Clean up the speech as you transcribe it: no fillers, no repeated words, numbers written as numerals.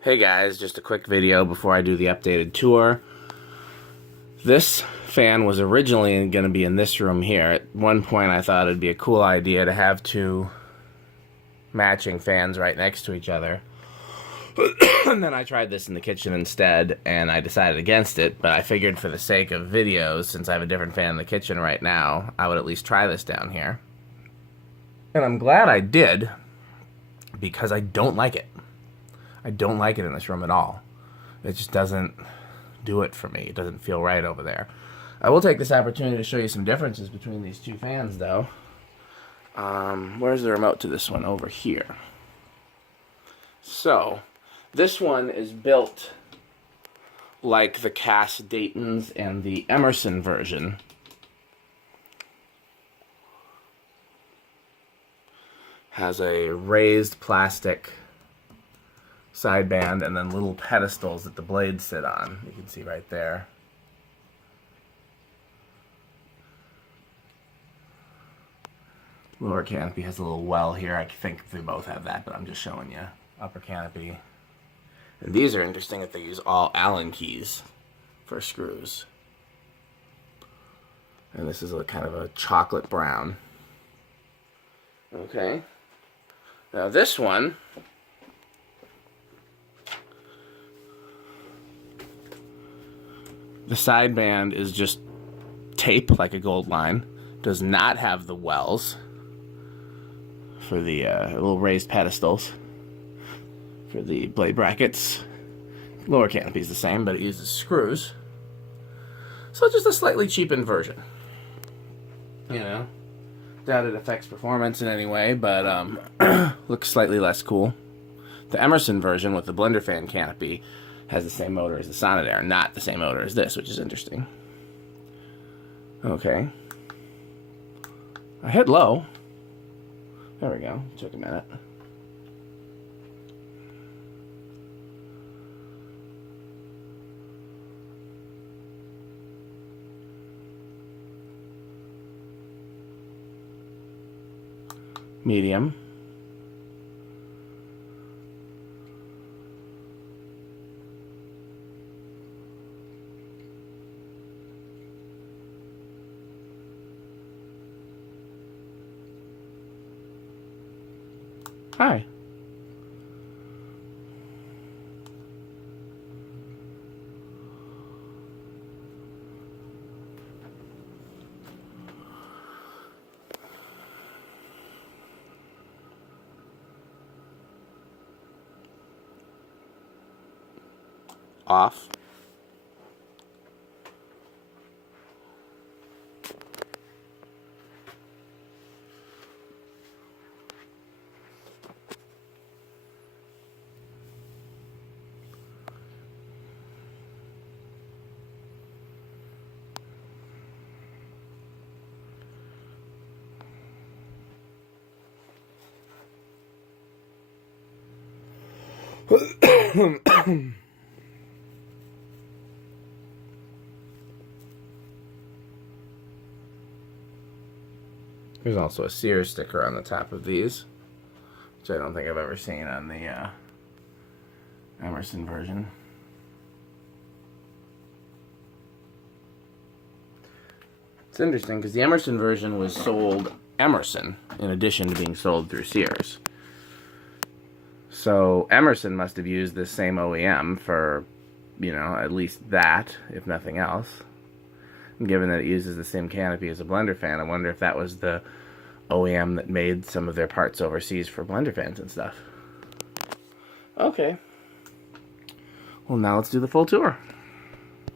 Hey guys, just a quick video before I do the updated tour. This fan was originally going to be in this room here. At one point I thought it'd be a cool idea to have two matching fans right next to each other. And then I tried this in the kitchen instead, and I decided against it, but I figured for the sake of videos, since I have a different fan in the kitchen right now, I would at least try this down here. And I'm glad I did, because I don't like it. I don't like it in this room at all. It just doesn't do it for me. It doesn't feel right over there. I will take this opportunity to show you some differences between these two fans, though. Where's the remote to this one? Over here. So, this one is built like the Cass Dayton's and the Emerson version. Has a raised plastic sideband and then little pedestals that the blades sit on. You can see right there. Lower canopy has a little well here. I think they both have that, but I'm just showing you. Upper canopy. And these are interesting that they use all Allen keys for screws. And this is a kind of a chocolate brown. Okay. Now this one, the sideband is just tape, like a gold line. Does not have the wells for the little raised pedestals for the blade brackets. Lower canopy is the same, but it uses screws. So just a slightly cheapened version. You know, doubt it affects performance in any way, but looks slightly less cool. The Emerson version with the blender fan canopy has the same motor as the Sonidair, not the same motor as this, which is interesting. Okay. I hit low. There we go. Took a minute. Medium. Hi. Off. There's also a Sears sticker on the top of these, which I don't think I've ever seen on the Emerson version. It's interesting because the Emerson version was sold Emerson in addition to being sold through Sears. So Emerson must have used this same OEM for, you know, at least that, if nothing else. And given that it uses the same canopy as a blender fan, I wonder if that was the OEM that made some of their parts overseas for blender fans and stuff. Okay. Well, now let's do the full tour.